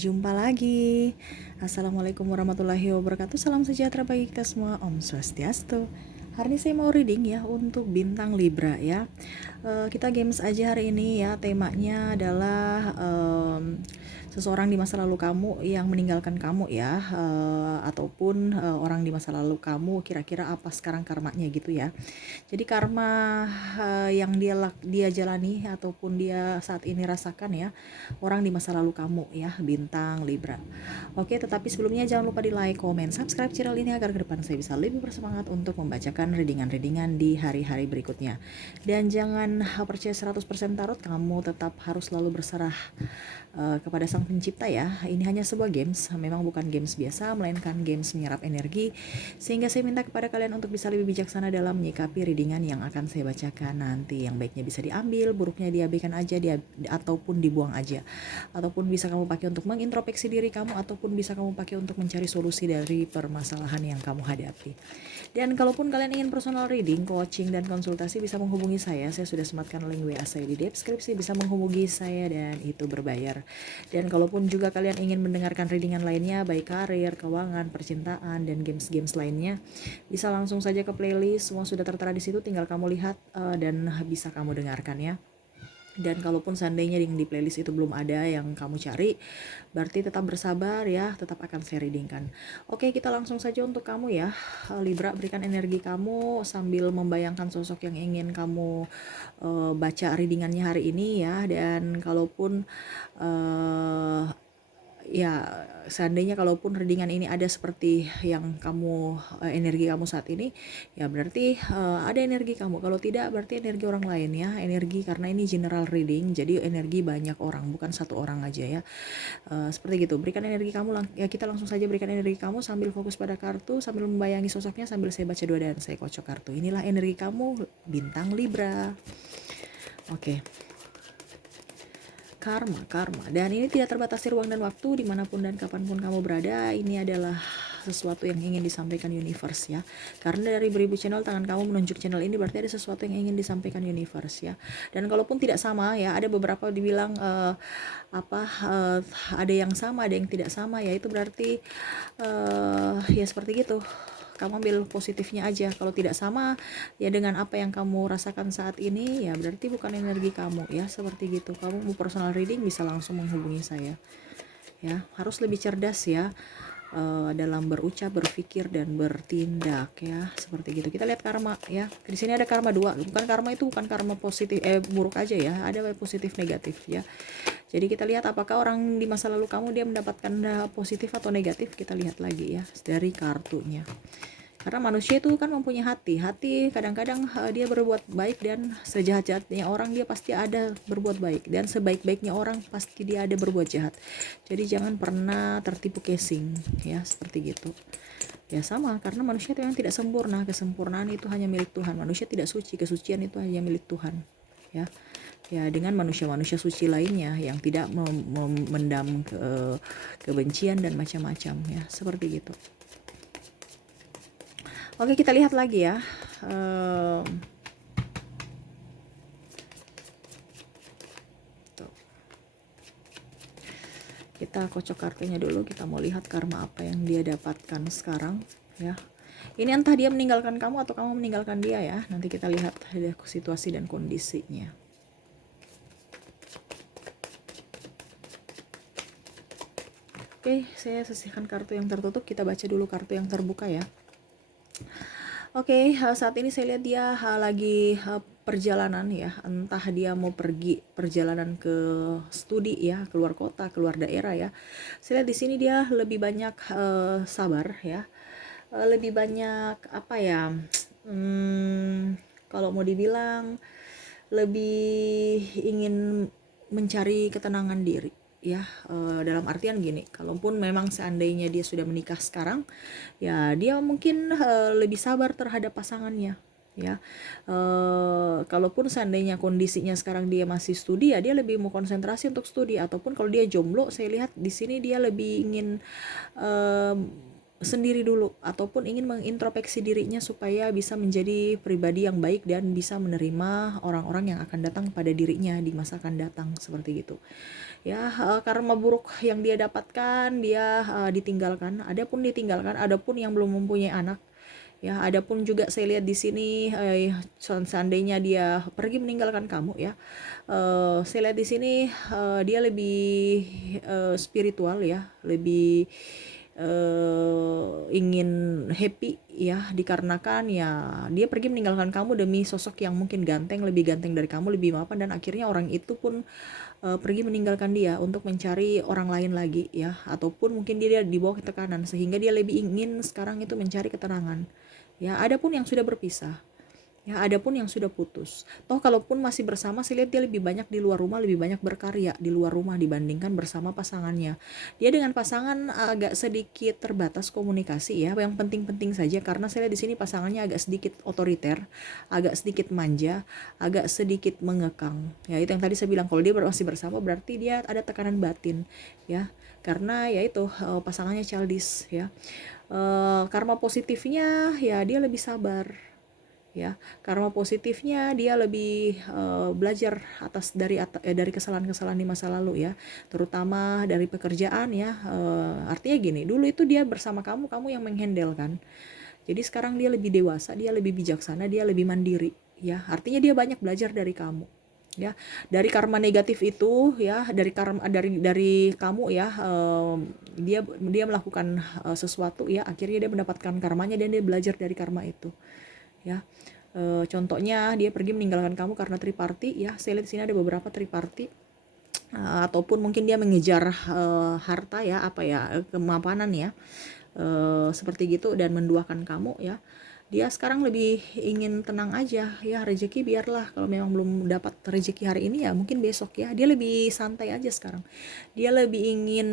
jumpa lagi. Assalamualaikum warahmatullahi wabarakatuh. Salam sejahtera bagi kita semua. Om Swastiastu. Hari ini saya mau reading ya untuk bintang Libra ya. Kita games aja hari ini ya. Temanya adalah seseorang di masa lalu kamu yang meninggalkan kamu ya, ataupun orang di masa lalu kamu kira-kira apa sekarang karmanya gitu ya. Jadi karma yang dia jalani ataupun dia saat ini rasakan ya, orang di masa lalu kamu ya, bintang Libra. Oke, tetapi sebelumnya jangan lupa di like, comment, subscribe channel ini agar ke depan saya bisa lebih bersemangat untuk membacakan readingan-readingan di hari-hari berikutnya. Dan jangan percaya 100% tarot, kamu tetap harus selalu berserah kepada sang pencipta ya. Ini hanya sebuah games, memang bukan games biasa, melainkan games menyerap energi. Sehingga saya minta kepada kalian untuk bisa lebih bijaksana dalam menyikapi readingan yang akan saya bacakan nanti. Yang baiknya bisa diambil, buruknya diabaikan aja, ataupun dibuang aja. Ataupun bisa kamu pakai untuk mengintrospeksi diri kamu, ataupun bisa kamu pakai untuk mencari solusi dari permasalahan yang kamu hadapi. Dan kalaupun kalian ingin personal reading, coaching, dan konsultasi, bisa menghubungi saya. Saya sudah sematkan link WA saya di deskripsi, bisa menghubungi saya dan itu berbayar. Dan kalaupun juga kalian ingin mendengarkan readingan lainnya, baik karir, keuangan, percintaan, dan games-games lainnya, bisa langsung saja ke playlist. Semua sudah tertera di situ, tinggal kamu lihat dan bisa kamu dengarkan ya. Dan kalaupun seandainya di playlist itu belum ada yang kamu cari, berarti tetap bersabar ya, tetap akan saya readingkan. Oke, kita langsung saja untuk kamu ya, Libra. Berikan energi kamu sambil membayangkan sosok yang ingin kamu baca readingannya hari ini ya. Dan kalaupun ya seandainya kalaupun readingan ini ada seperti yang kamu energi kamu saat ini, ya berarti ada energi kamu. Kalau tidak, berarti energi orang lain ya. Energi, karena ini general reading, jadi energi banyak orang, bukan satu orang aja ya. Seperti gitu. Berikan energi kamu ya, kita langsung saja berikan energi kamu sambil fokus pada kartu, sambil membayangi sosoknya, sambil saya baca doa dan saya kocok kartu. Inilah energi kamu, bintang Libra. Oke. Karma. Dan ini tidak terbatasi ruang dan waktu, dimanapun dan kapanpun kamu berada. Ini adalah sesuatu yang ingin disampaikan universe ya. Karena dari beribu channel, tangan kamu menunjuk channel ini, berarti ada sesuatu yang ingin disampaikan universe ya. Dan kalaupun tidak sama ya, ada beberapa dibilang ada yang sama, ada yang tidak sama ya, itu berarti ya seperti gitu. Kamu ambil positifnya aja. Kalau tidak sama ya dengan apa yang kamu rasakan saat ini, ya berarti bukan energi kamu ya, seperti gitu. Kamu mau personal reading bisa langsung menghubungi saya ya. Harus lebih cerdas ya dalam berucap, berpikir, dan bertindak ya, seperti gitu. Kita lihat karma ya. Di sini ada karma 2. Bukan karma itu bukan karma positif buruk aja ya, ada positif negatif ya. Jadi kita lihat apakah orang di masa lalu kamu dia mendapatkan positif atau negatif. Kita lihat lagi ya dari kartunya. Karena manusia itu kan mempunyai hati kadang-kadang dia berbuat baik, dan sejahat-jahatnya orang dia pasti ada berbuat baik, dan sebaik-baiknya orang pasti dia ada berbuat jahat. Jadi jangan pernah tertipu casing ya, seperti gitu. Ya sama, karena manusia itu yang tidak sempurna, kesempurnaan itu hanya milik Tuhan. Manusia tidak suci, kesucian itu hanya milik Tuhan ya. Ya dengan manusia-manusia suci lainnya yang tidak memendam kebencian dan macam-macam ya, seperti gitu. Oke, kita lihat lagi ya. Kita kocok kartunya dulu. Kita mau lihat karma apa yang dia dapatkan sekarang ya. Ini entah dia meninggalkan kamu atau kamu meninggalkan dia ya. Nanti kita lihat situasi dan kondisinya. Oke, saya sisihkan kartu yang tertutup. Kita baca dulu kartu yang terbuka ya. Oke, saat ini saya lihat dia lagi perjalanan ya, entah dia mau pergi perjalanan ke studi ya, keluar kota, keluar daerah ya. Saya lihat di sini dia lebih banyak sabar ya, lebih banyak apa ya, kalau mau dibilang lebih ingin mencari ketenangan diri ya, dalam artian gini, kalaupun memang seandainya dia sudah menikah sekarang ya, dia mungkin lebih sabar terhadap pasangannya ya. Kalaupun seandainya kondisinya sekarang dia masih studi ya, dia lebih mau konsentrasi untuk studi. Ataupun kalau dia jomblo, saya lihat di sini dia lebih ingin sendiri dulu ataupun ingin mengintrospeksi dirinya supaya bisa menjadi pribadi yang baik dan bisa menerima orang-orang yang akan datang pada dirinya di masa akan datang seperti itu. Ya, karma buruk yang dia dapatkan, dia ditinggalkan, adapun yang belum mempunyai anak. Ya, adapun juga saya lihat di sini seandainya dia pergi meninggalkan kamu ya. Saya lihat di sini dia lebih spiritual ya, lebih ingin happy ya, dikarenakan ya dia pergi meninggalkan kamu demi sosok yang mungkin lebih ganteng dari kamu, lebih mapan, dan akhirnya orang itu pun pergi meninggalkan dia untuk mencari orang lain lagi ya, ataupun mungkin dia di bawah tekanan sehingga dia lebih ingin sekarang itu mencari ketenangan ya. Adapun yang sudah berpisah ya, adapun yang sudah putus, toh kalaupun masih bersama, saya lihat dia lebih banyak di luar rumah, lebih banyak berkarya di luar rumah dibandingkan bersama pasangannya. Dia dengan pasangan agak sedikit terbatas komunikasi ya, yang penting-penting saja, karena saya lihat di sini pasangannya agak sedikit otoriter, agak sedikit manja, agak sedikit mengekang. Ya, itu yang tadi saya bilang, kalau dia masih bersama berarti dia ada tekanan batin ya, karena ya itu pasangannya childish ya. Karma positifnya ya dia lebih sabar ya. Karma positifnya dia lebih belajar dari kesalahan-kesalahan di masa lalu ya, terutama dari pekerjaan ya. Artinya gini, dulu itu dia bersama kamu yang menghandle kan, jadi sekarang dia lebih dewasa, dia lebih bijaksana, dia lebih mandiri ya. Artinya dia banyak belajar dari kamu ya, dari karma negatif itu ya, dari kamu ya. Dia melakukan sesuatu ya, akhirnya dia mendapatkan karmanya dan dia belajar dari karma itu ya. Contohnya dia pergi meninggalkan kamu karena triparty ya. Saya lihat di sini ada beberapa triparty, ataupun mungkin dia mengejar harta ya, kemapanan ya, seperti gitu, dan menduakan kamu ya. Dia sekarang lebih ingin tenang aja ya, rezeki biarlah, kalau memang belum dapat rezeki hari ini ya mungkin besok ya. Dia lebih santai aja sekarang, dia lebih ingin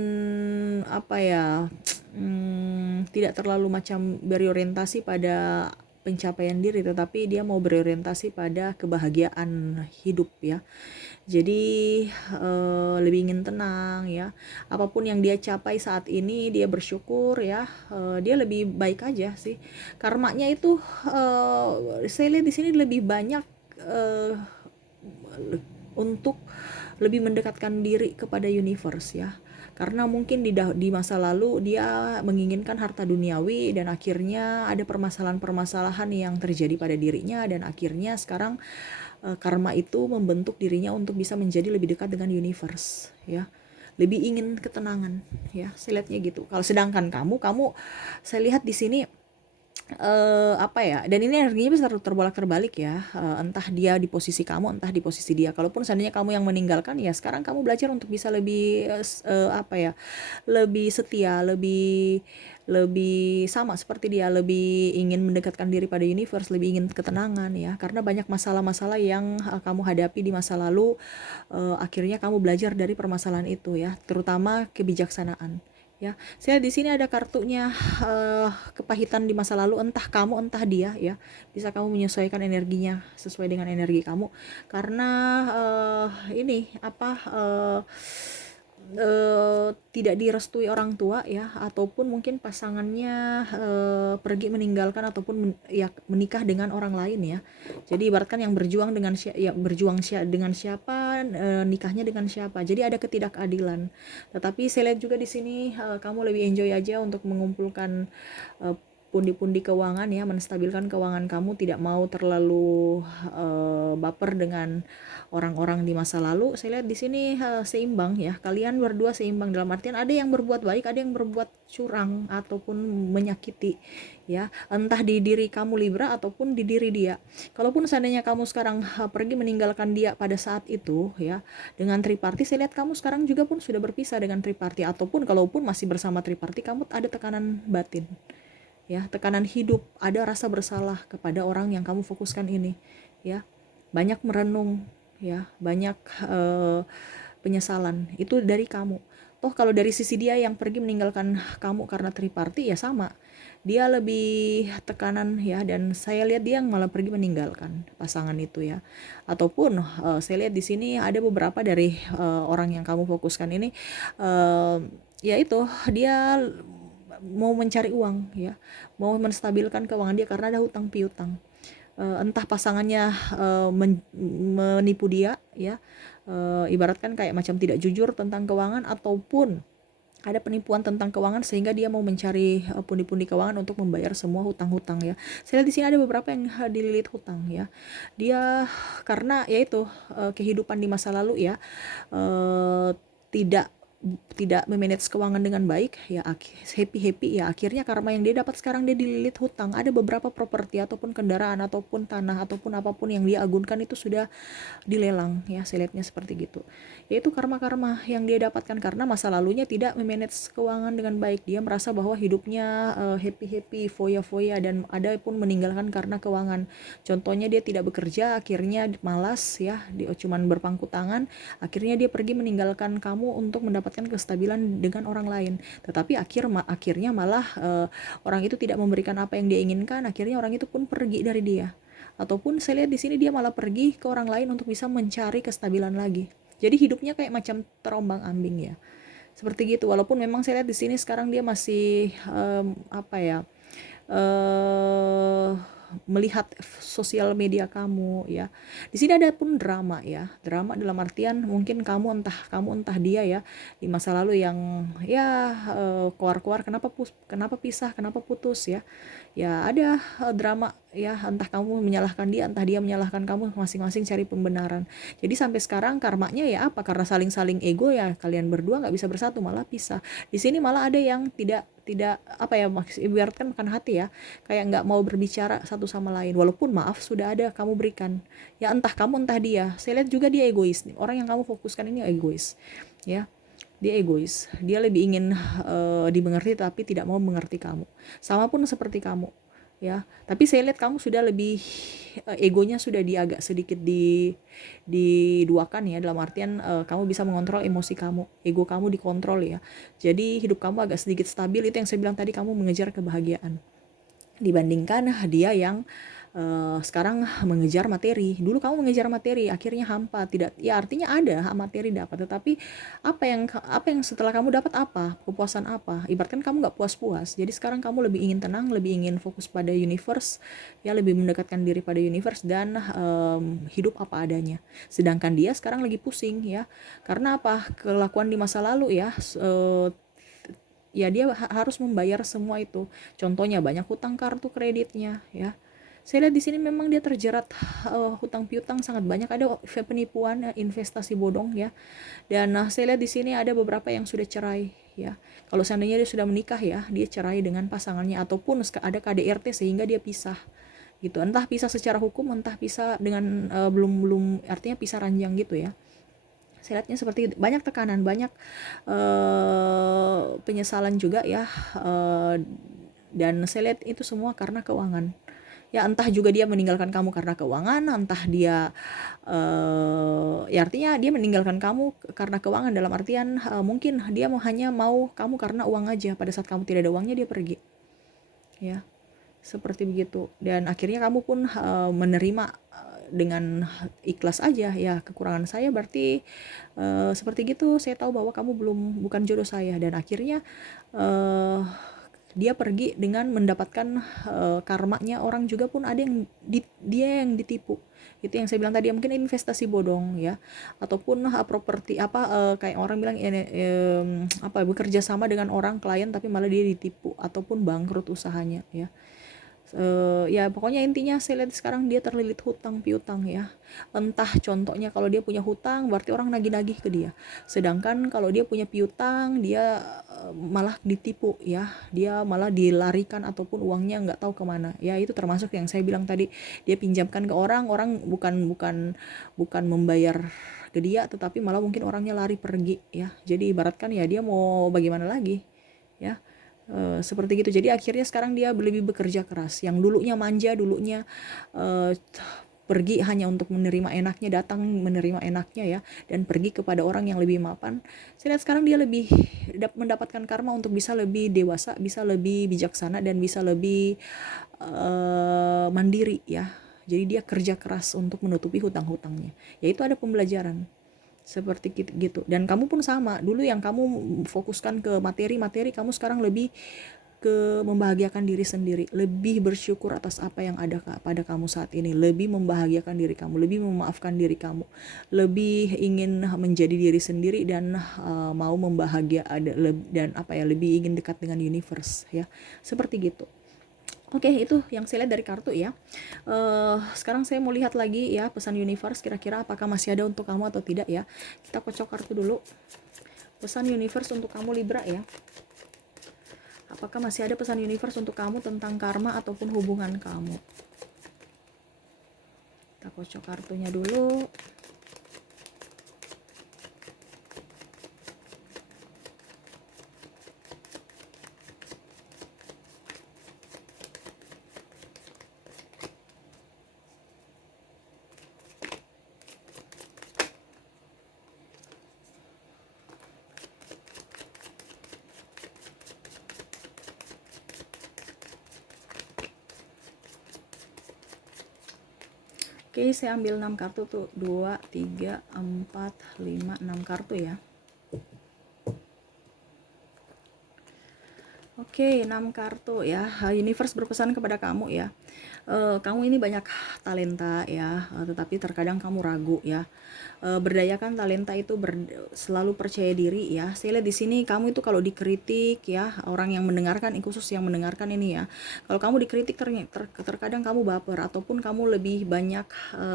tidak terlalu macam berorientasi pada pencapaian diri, tetapi dia mau berorientasi pada kebahagiaan hidup ya. Jadi lebih ingin tenang ya, apapun yang dia capai saat ini dia bersyukur ya. Dia lebih baik aja sih. Karmanya itu saya lihat di sini lebih banyak untuk lebih mendekatkan diri kepada universe ya, karena mungkin di masa lalu dia menginginkan harta duniawi dan akhirnya ada permasalahan-permasalahan yang terjadi pada dirinya, dan akhirnya sekarang karma itu membentuk dirinya untuk bisa menjadi lebih dekat dengan universe ya, lebih ingin ketenangan ya, saya lihatnya gitu. Kalau sedangkan kamu saya lihat di sini dan ini energinya bisa terbolak-terbalik ya, entah dia di posisi kamu, entah di posisi dia. Kalaupun seandainya kamu yang meninggalkan ya, sekarang kamu belajar untuk bisa lebih lebih setia, lebih lebih sama seperti dia, lebih ingin mendekatkan diri pada universe, lebih ingin ketenangan ya, karena banyak masalah-masalah yang kamu hadapi di masa lalu. Akhirnya kamu belajar dari permasalahan itu ya, terutama kebijaksanaan ya. Saya di sini ada kartunya kepahitan di masa lalu, entah kamu entah dia ya. Bisa kamu menyesuaikan energinya sesuai dengan energi kamu, karena ini tidak direstui orang tua ya, ataupun mungkin pasangannya pergi meninggalkan ataupun menikah dengan orang lain ya. Jadi ibaratkan yang berjuang dengan siapa, nikahnya dengan siapa. Jadi ada ketidakadilan. Tetapi saya lihat juga di sini kamu lebih enjoy aja untuk mengumpulkan pundi-pundi keuangan ya, menstabilkan keuangan kamu, tidak mau terlalu baper dengan orang-orang di masa lalu. Saya lihat di sini seimbang ya, kalian berdua seimbang, dalam artian ada yang berbuat baik, ada yang berbuat curang ataupun menyakiti ya, entah di diri kamu Libra ataupun di diri dia. Kalaupun seandainya kamu sekarang pergi meninggalkan dia pada saat itu ya, dengan triparty, saya lihat kamu sekarang juga pun sudah berpisah dengan triparty, ataupun kalaupun masih bersama triparty, kamu ada tekanan batin ya, tekanan hidup, ada rasa bersalah kepada orang yang kamu fokuskan ini ya, banyak merenung ya, banyak penyesalan itu dari kamu. Toh kalau dari sisi dia yang pergi meninggalkan kamu karena triparty ya sama, dia lebih tekanan ya, dan saya lihat dia yang malah pergi meninggalkan pasangan itu ya. Ataupun saya lihat di sini ada beberapa dari orang yang kamu fokuskan ini, ya itu dia mau mencari uang ya, mau menstabilkan keuangan dia karena ada hutang piutang. Entah pasangannya menipu dia ya, ibaratkan kayak macam tidak jujur tentang keuangan, ataupun ada penipuan tentang keuangan sehingga dia mau mencari pundi-pundi keuangan untuk membayar semua hutang-hutang ya. Saya lihat di sini ada beberapa yang dililit hutang ya. Dia karena yaitu kehidupan di masa lalu ya, tidak tidak memanage keuangan dengan baik ya, happy ya, akhirnya karma yang dia dapat sekarang, dia dililit hutang. Ada beberapa properti ataupun kendaraan ataupun tanah ataupun apapun yang dia agunkan itu sudah dilelang ya, saya lihatnya seperti gitu. Yaitu karma-karma yang dia dapatkan karena masa lalunya tidak memanage keuangan dengan baik. Dia merasa bahwa hidupnya happy foya-foya, dan ada pun meninggalkan karena keuangan. Contohnya dia tidak bekerja, akhirnya malas ya, dia cuman berpangku tangan, akhirnya dia pergi meninggalkan kamu untuk mendapatkan kestabilan dengan orang lain. Tetapi akhirnya malah orang itu tidak memberikan apa yang dia inginkan, akhirnya orang itu pun pergi dari dia. Ataupun saya lihat di sini dia malah pergi ke orang lain untuk bisa mencari kestabilan lagi. Jadi hidupnya kayak macam terombang-ambing ya. Seperti gitu. Walaupun memang saya lihat di sini sekarang dia masih melihat sosial media kamu ya. Di sini ada pun drama ya. Drama dalam artian mungkin kamu entah dia ya, di masa lalu yang ya keluar-keluar kenapa pisah, kenapa putus ya. Ya ada drama ya, entah kamu menyalahkan dia, entah dia menyalahkan kamu, masing-masing cari pembenaran. Jadi sampai sekarang karmanya ya apa? Karena saling-saling ego ya, kalian berdua nggak bisa bersatu, malah pisah. Di sini malah ada yang tidak ibaratkan makan hati ya, kayak nggak mau berbicara satu sama lain, walaupun maaf sudah ada kamu berikan ya, entah kamu entah dia. Saya lihat juga dia egois nih, orang yang kamu fokuskan ini egois ya, dia egois, dia lebih ingin dimengerti tapi tidak mau mengerti kamu, sama pun seperti kamu ya. Tapi saya lihat kamu sudah lebih egonya sudah agak sedikit diduakan ya, dalam artian kamu bisa mengontrol emosi kamu, ego kamu dikontrol ya. Jadi hidup kamu agak sedikit stabil. Itu yang saya bilang tadi, kamu mengejar kebahagiaan dibandingkan dia yang sekarang mengejar materi. Dulu kamu mengejar materi, akhirnya hampa, tidak ya, artinya ada materi dapat, tetapi apa yang setelah kamu dapat, apa kepuasan, apa, ibaratkan kamu nggak puas-puas. Jadi sekarang kamu lebih ingin tenang, lebih ingin fokus pada universe ya, lebih mendekatkan diri pada universe dan hidup apa adanya. Sedangkan dia sekarang lagi pusing ya, karena apa, kelakuan di masa lalu ya, ya dia harus membayar semua itu. Contohnya banyak hutang kartu kreditnya ya. Saya lihat di sini memang dia terjerat hutang piutang sangat banyak, ada penipuan, investasi bodong ya. Dan saya lihat di sini ada beberapa yang sudah cerai ya. Kalau seandainya dia sudah menikah ya, dia cerai dengan pasangannya, ataupun ada KDRT sehingga dia pisah gitu. Entah pisah secara hukum, entah pisah dengan belum artinya pisah ranjang gitu ya. Saya lihatnya seperti itu. Banyak tekanan, banyak penyesalan juga ya, dan saya lihat itu semua karena keuangan ya. Entah juga dia meninggalkan kamu karena keuangan, entah dia ya artinya dia meninggalkan kamu karena keuangan, dalam artian mungkin dia hanya mau kamu karena uang aja. Pada saat kamu tidak ada uangnya, dia pergi ya, seperti begitu. Dan akhirnya kamu pun menerima dengan ikhlas aja ya, kekurangan saya berarti seperti gitu, saya tahu bahwa kamu bukan jodoh saya. Dan akhirnya dia pergi dengan mendapatkan karmanya. Orang juga pun ada yang dia yang ditipu. Itu yang saya bilang tadi, mungkin investasi bodong ya, ataupun properti kayak orang bilang bekerja sama dengan orang klien tapi malah dia ditipu ataupun bangkrut usahanya ya. Ya pokoknya intinya saya lihat sekarang dia terlilit hutang piutang ya. Entah contohnya kalau dia punya hutang berarti orang nagih-nagih ke dia, sedangkan kalau dia punya piutang dia malah ditipu ya, dia malah dilarikan ataupun uangnya nggak tahu kemana ya. Itu termasuk yang saya bilang tadi, dia pinjamkan ke orang bukan membayar ke dia, tetapi malah mungkin orangnya lari pergi ya. Jadi ibaratkan ya, dia mau bagaimana lagi ya. Seperti gitu. Jadi akhirnya sekarang dia lebih bekerja keras. Yang dulunya manja, dulunya pergi hanya untuk menerima enaknya, datang menerima enaknya ya, dan pergi kepada orang yang lebih mapan. Saya lihat sekarang dia lebih mendapatkan karma untuk bisa lebih dewasa, bisa lebih bijaksana, dan bisa lebih mandiri ya. Jadi dia kerja keras untuk menutupi hutang-hutangnya. Yaitu ada pembelajaran seperti gitu. Dan kamu pun sama, dulu yang kamu fokuskan ke materi, kamu sekarang lebih ke membahagiakan diri sendiri, lebih bersyukur atas apa yang ada pada kamu saat ini, lebih membahagiakan diri kamu, lebih memaafkan diri kamu, lebih ingin menjadi diri sendiri dan mau dan lebih ingin dekat dengan universe ya, seperti gitu. Oke, itu yang saya lihat dari kartu ya. Sekarang saya mau lihat lagi ya pesan universe, kira-kira apakah masih ada untuk kamu atau tidak ya. Kita kocok kartu dulu. Pesan universe untuk kamu Libra ya. Apakah masih ada pesan universe untuk kamu tentang karma ataupun hubungan kamu? Kita kocok kartunya dulu. Oke, saya ambil 6 kartu tuh. 2, 3, 4, 5, 6 kartu ya. Oke, 6 kartu ya. Universe berpesan kepada kamu ya. Kamu ini banyak talenta ya, tetapi terkadang kamu ragu ya. Berdayakan talenta itu selalu percaya diri ya. Saya lihat di sini kamu itu kalau dikritik ya, orang yang mendengarkan, khusus yang mendengarkan ini ya. Kalau kamu dikritik terkadang kamu baper ataupun kamu lebih banyak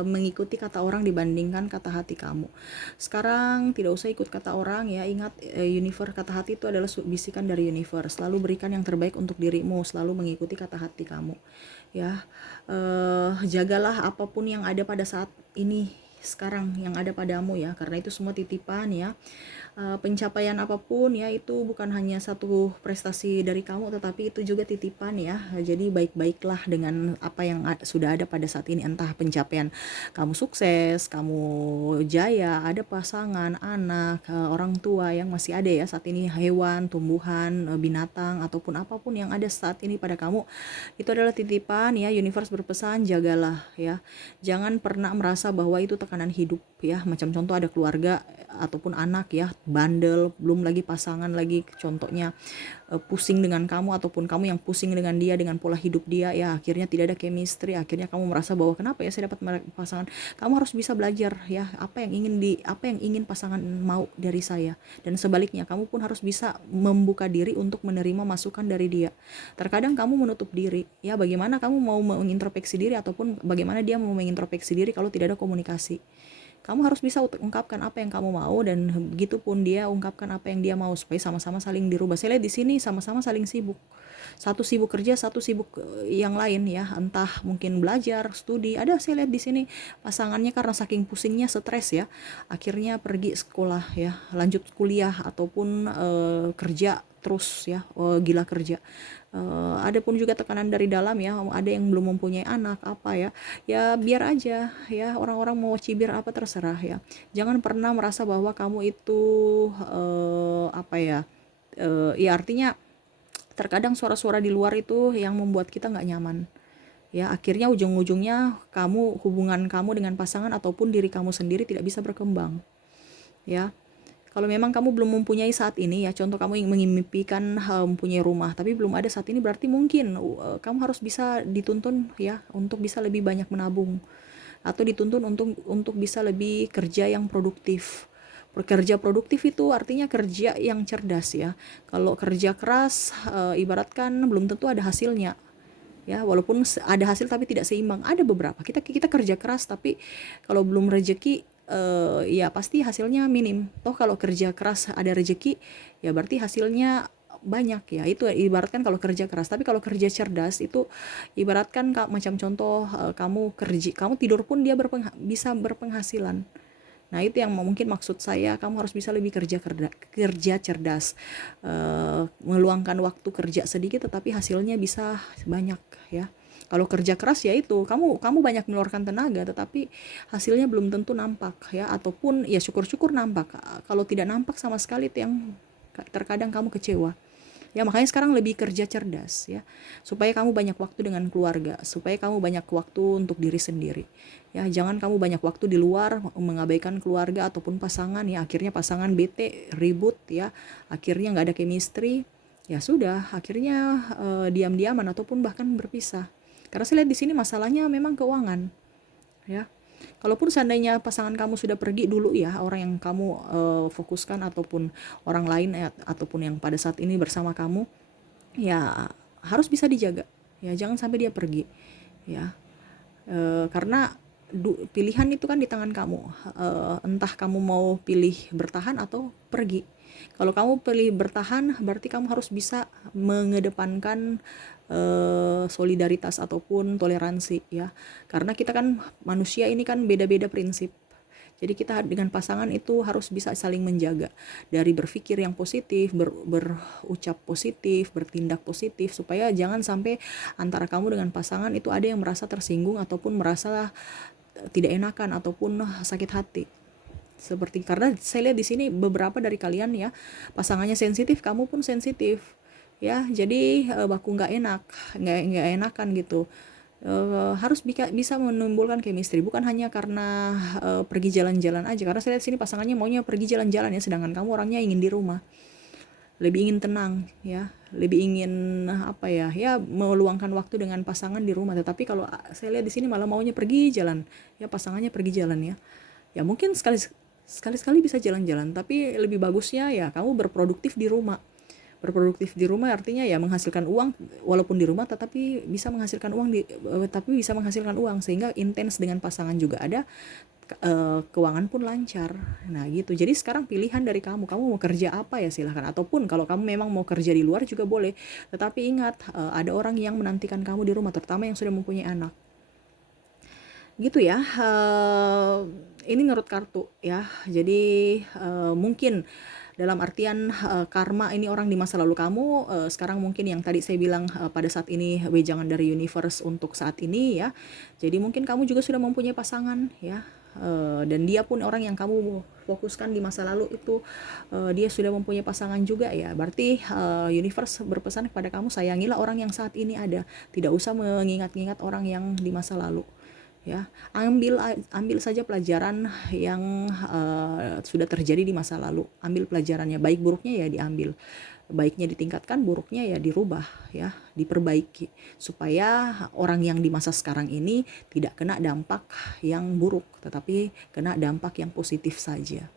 mengikuti kata orang dibandingkan kata hati kamu. Sekarang tidak usah ikut kata orang ya. Ingat, universe, kata hati itu adalah bisikan dari universe. Selalu berikan yang terbaik untuk dirimu, selalu mengikuti kata hati kamu ya. Jagalah apapun yang ada pada saat ini sekarang yang ada padamu ya, karena itu semua titipan ya. Pencapaian apapun ya, itu bukan hanya satu prestasi dari kamu, tetapi itu juga titipan ya. Jadi baik-baiklah dengan apa yang sudah ada pada saat ini, entah pencapaian kamu sukses, kamu jaya, ada pasangan, anak, orang tua yang masih ada ya saat ini, hewan, tumbuhan, binatang, ataupun apapun yang ada saat ini pada kamu, itu adalah titipan ya. Universe berpesan, jagalah ya. Jangan pernah merasa bahwa itu tekanan hidup ya. Macam contoh ada keluarga ataupun anak ya, bandel, belum lagi pasangan lagi, contohnya pusing dengan kamu ataupun kamu yang pusing dengan dia, dengan pola hidup dia ya, akhirnya tidak ada chemistry, akhirnya kamu merasa bahwa kenapa ya saya dapat pasangan. Kamu harus bisa belajar ya, apa yang ingin pasangan mau dari saya, dan sebaliknya kamu pun harus bisa membuka diri untuk menerima masukan dari dia. Terkadang kamu menutup diri ya, bagaimana kamu mau mengintrospeksi diri ataupun bagaimana dia mau mengintrospeksi diri kalau tidak ada komunikasi. Kamu harus bisa ungkapkan apa yang kamu mau, dan begitu pun dia ungkapkan apa yang dia mau, supaya sama-sama saling dirubah. Saya lihat di sini sama-sama saling sibuk. Satu sibuk kerja, satu sibuk yang lain ya, entah mungkin belajar, studi. Ada saya lihat di sini pasangannya karena saking pusingnya, stres ya, akhirnya pergi sekolah ya, lanjut kuliah ataupun kerja terus ya, gila kerja. Ada pun juga tekanan dari dalam ya, ada yang belum mempunyai anak apa ya, ya biar aja ya, orang-orang mau cibir apa terserah ya. Jangan pernah merasa bahwa kamu itu ya artinya terkadang suara-suara di luar itu yang membuat kita nggak nyaman ya, akhirnya ujung-ujungnya hubungan kamu dengan pasangan ataupun diri kamu sendiri tidak bisa berkembang ya. Kalau memang kamu belum mempunyai saat ini ya, contoh kamu yang mengimpikan mempunyai rumah tapi belum ada saat ini, berarti mungkin kamu harus bisa dituntun ya untuk bisa lebih banyak menabung, atau dituntun untuk bisa lebih kerja yang produktif. Kerja produktif itu artinya kerja yang cerdas ya. Kalau kerja keras ibaratkan belum tentu ada hasilnya ya, walaupun ada hasil tapi tidak seimbang. Ada beberapa kita kerja keras tapi kalau belum rezeki ya pasti hasilnya minim. Toh kalau kerja keras ada rezeki ya berarti hasilnya banyak ya. Itu ibaratkan kalau kerja keras. Tapi kalau kerja cerdas itu ibaratkan macam contoh kamu tidur pun dia bisa berpenghasilan. Nah itu yang mungkin maksud saya, kamu harus bisa lebih kerja cerdas, meluangkan waktu kerja sedikit tetapi hasilnya bisa banyak ya. Kalau kerja keras ya itu kamu banyak mengeluarkan tenaga tetapi hasilnya belum tentu nampak ya, ataupun ya syukur-syukur nampak. Kalau tidak nampak sama sekali itu yang terkadang kamu kecewa. Ya makanya sekarang lebih kerja cerdas ya, supaya kamu banyak waktu dengan keluarga, supaya kamu banyak waktu untuk diri sendiri ya. Jangan kamu banyak waktu di luar mengabaikan keluarga ataupun pasangan ya, akhirnya pasangan bete, ribut ya, akhirnya nggak ada chemistry ya sudah akhirnya diam-diaman ataupun bahkan berpisah. Karena saya lihat di sini masalahnya memang keuangan, ya. Kalaupun seandainya pasangan kamu sudah pergi dulu ya, orang yang kamu fokuskan ataupun orang lain ataupun yang pada saat ini bersama kamu, ya harus bisa dijaga. Ya jangan sampai dia pergi, ya. Karena pilihan itu kan di tangan kamu. Entah kamu mau pilih bertahan atau pergi. Kalau kamu pilih bertahan, berarti kamu harus bisa mengedepankan solidaritas ataupun toleransi, ya. Karena kita kan manusia ini kan beda-beda prinsip. Jadi kita dengan pasangan itu harus bisa saling menjaga dari berpikir yang positif, berucap positif, bertindak positif, supaya jangan sampai antara kamu dengan pasangan itu ada yang merasa tersinggung ataupun merasa tidak enakan ataupun sakit hati. Seperti karena saya lihat di sini beberapa dari kalian ya pasangannya sensitif, kamu pun sensitif, ya. Jadi baku nggak enakan gitu. Harus bisa menimbulkan chemistry, bukan hanya karena pergi jalan-jalan aja. Karena saya lihat sini pasangannya maunya pergi jalan-jalan ya, sedangkan kamu orangnya ingin di rumah, lebih ingin tenang, ya, lebih ingin apa ya, meluangkan waktu dengan pasangan di rumah. Tetapi kalau saya lihat di sini malah maunya pergi jalan, ya, pasangannya pergi jalan, ya. Ya mungkin sekali bisa jalan-jalan, tapi lebih bagusnya ya kamu berproduktif di rumah. Berproduktif di rumah artinya ya menghasilkan uang walaupun di rumah, tetapi bisa menghasilkan uang sehingga intens dengan pasangan juga ada, keuangan pun lancar. Nah gitu. Jadi sekarang pilihan dari kamu mau kerja apa ya silahkan, ataupun kalau kamu memang mau kerja di luar juga boleh. Tetapi ingat, ada orang yang menantikan kamu di rumah, terutama yang sudah mempunyai anak. Gitu ya. Ini menurut kartu ya. Jadi mungkin dalam artian karma ini orang di masa lalu kamu, sekarang mungkin yang tadi saya bilang pada saat ini wejangan dari universe untuk saat ini ya. Jadi mungkin kamu juga sudah mempunyai pasangan ya. Dan dia pun orang yang kamu fokuskan di masa lalu itu, dia sudah mempunyai pasangan juga ya. Berarti universe berpesan kepada kamu, sayangilah orang yang saat ini ada, tidak usah mengingat-ingat orang yang di masa lalu, ya. Ambil saja pelajaran yang sudah terjadi di masa lalu, ambil pelajarannya, baik buruknya ya diambil, baiknya ditingkatkan, buruknya ya dirubah, ya, diperbaiki, supaya orang yang di masa sekarang ini tidak kena dampak yang buruk, tetapi kena dampak yang positif saja,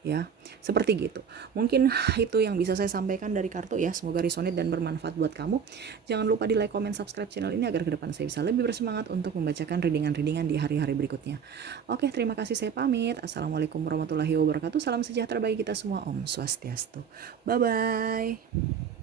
ya. Seperti gitu. Mungkin itu yang bisa saya sampaikan dari kartu ya. Semoga resonate dan bermanfaat buat kamu. Jangan lupa di like, comment, subscribe channel ini agar ke depan saya bisa lebih bersemangat untuk membacakan readingan-readingan di hari-hari berikutnya. Oke, terima kasih, saya pamit. Assalamualaikum warahmatullahi wabarakatuh. Salam sejahtera bagi kita semua. Om Swastiastu. Bye bye.